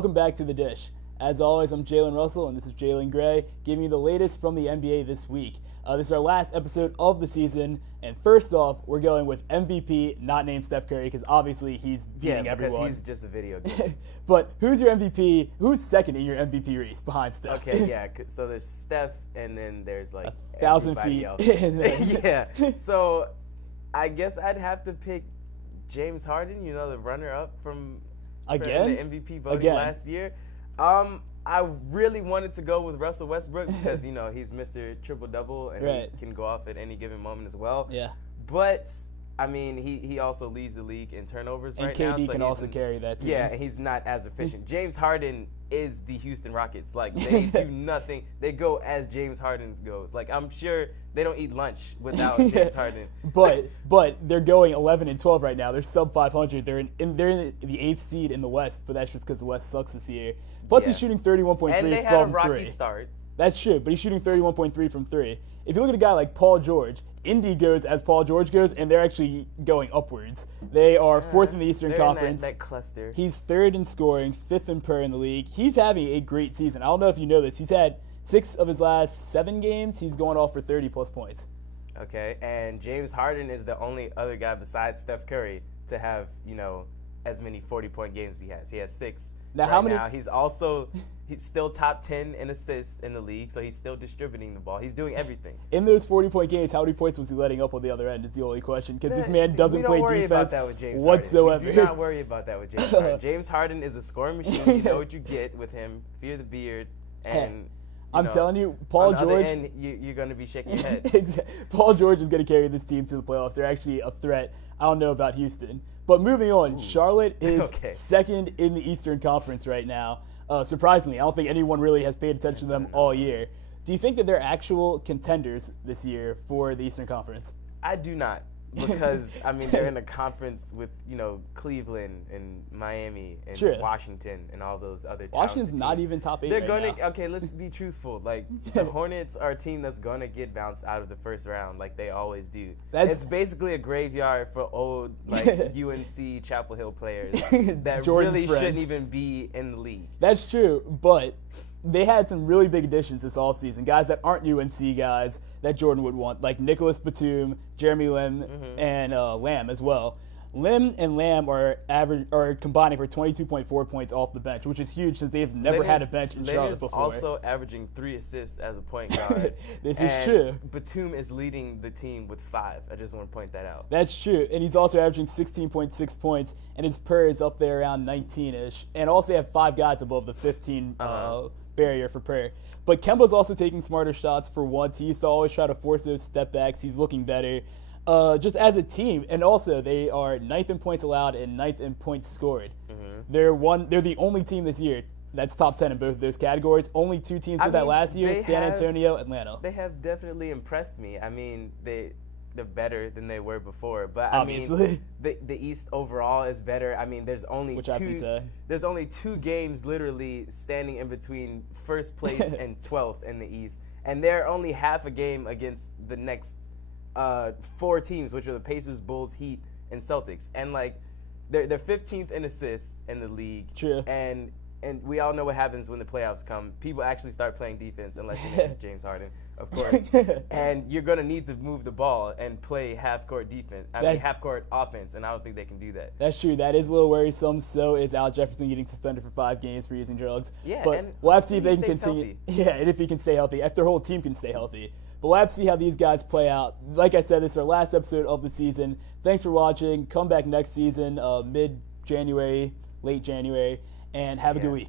welcome back to The Dish. As always, I'm Jalen Russell, and this is Jalen Gray, giving you the latest from the NBA this week. This is our last episode of the season, and first off, we're going with MVP Not Named Steph Curry, because obviously he's beating everyone. Yeah, because he's just a video game. But who's your MVP? Who's second in your MVP race behind Steph? Okay, yeah, so there's Steph, and then there's like 1,000 everybody feet. else. Yeah, so I guess I'd have to pick James Harden, the runner-up from the MVP voting last year. I really wanted to go with Russell Westbrook because, he's Mr. Triple-Double and he can go off at any given moment as well. Yeah. But, I mean, he also leads the league in turnovers right now. And KD can also carry that team. Yeah, and he's not as efficient. James Harden is the Houston Rockets. Like, they do nothing. They go as James Harden goes. Like, I'm sure they don't eat lunch without James Harden. But they're going 11-12 right now. They're sub 500. They're in the 8th seed in the West, but that's just because the West sucks this year. Plus, he's shooting 31.3 from 3. And they had a rocky start. That's true, but he's shooting 31.3 from 3. If you look at a guy like Paul George, Indy goes as Paul George goes, and they're actually going upwards. They are 4th in the Eastern Conference. That cluster. He's 3rd in scoring, 5th in per in the league. He's having a great season. I don't know if you know this. He's had 6 of his last 7 games. He's going off for 30-plus points. Okay, and James Harden is the only other guy besides Steph Curry to have, as many 40-point games he has. He has 6. Now, he's still top 10 in assists in the league, so he's still distributing the ball. He's doing everything. In those 40-point games, how many points was he letting up on the other end is the only question, because this man doesn't play defense whatsoever. We do not worry about that with James Harden. James Harden is a scoring machine. You know what you get with him. Fear the beard. And I'm telling you, Paul George. And you're going to be shaking your head. Paul George is going to carry this team to the playoffs. They're actually a threat. I don't know about Houston. But moving on, Charlotte is 2nd in the Eastern Conference right now. Surprisingly, I don't think anyone really has paid attention to them all year. Do you think that they're actual contenders this year for the Eastern Conference? I do not. Because, they're in a conference with, Cleveland and Miami and Washington and all those other teams. Washington's not even top 8 now. Okay, let's be truthful. Like, the Hornets are a team that's going to get bounced out of the first round like they always do. It's basically a graveyard for old, UNC Chapel Hill players that really shouldn't even be in the league. That's true, but they had some really big additions this offseason, guys that aren't UNC guys that Jordan would want, like Nicholas Batum, Jeremy Lim, and Lamb as well. Lim and Lamb are combining for 22.4 points off the bench, which is huge since they've never had a bench in Charlotte before. Also averaging 3 assists as a point guard. This is true. Batum is leading the team with 5. I just want to point that out. That's true, and he's also averaging 16.6 points, and his per is up there around 19-ish, and also have 5 guys above the 15 barrier for per. But Kemba's also taking smarter shots for once. He used to always try to force those step backs. He's looking better. Just as a team, and also they are 9th in points allowed and 9th in points scored. They're the only team this year that's top 10 in both of those categories. Only 2 teams did that last year: San Antonio, Atlanta. They have definitely impressed me. They're better than they were before, but obviously the East overall is better. There's only there's only 2 games literally standing in between first place and 12th in the East, and they're only half a game against the next 4 teams, which are the Pacers, Bulls, Heat, and Celtics. And they're 15th in assists in the league. True. And we all know what happens when the playoffs come. People actually start playing defense, unless your name is James Harden, of course. And you're going to need to move the ball and play half-court defense. Half-court offense, and I don't think they can do that. That's true. That is a little worrisome. So is Al Jefferson getting suspended for 5 games for using drugs. Yeah, but and we'll have to see if they can continue. Healthy. Yeah, and if he can stay healthy, if their whole team can stay healthy. But we'll have to see how these guys play out. Like I said, this is our last episode of the season. Thanks for watching. Come back next season, mid-January, late January, and have a good week.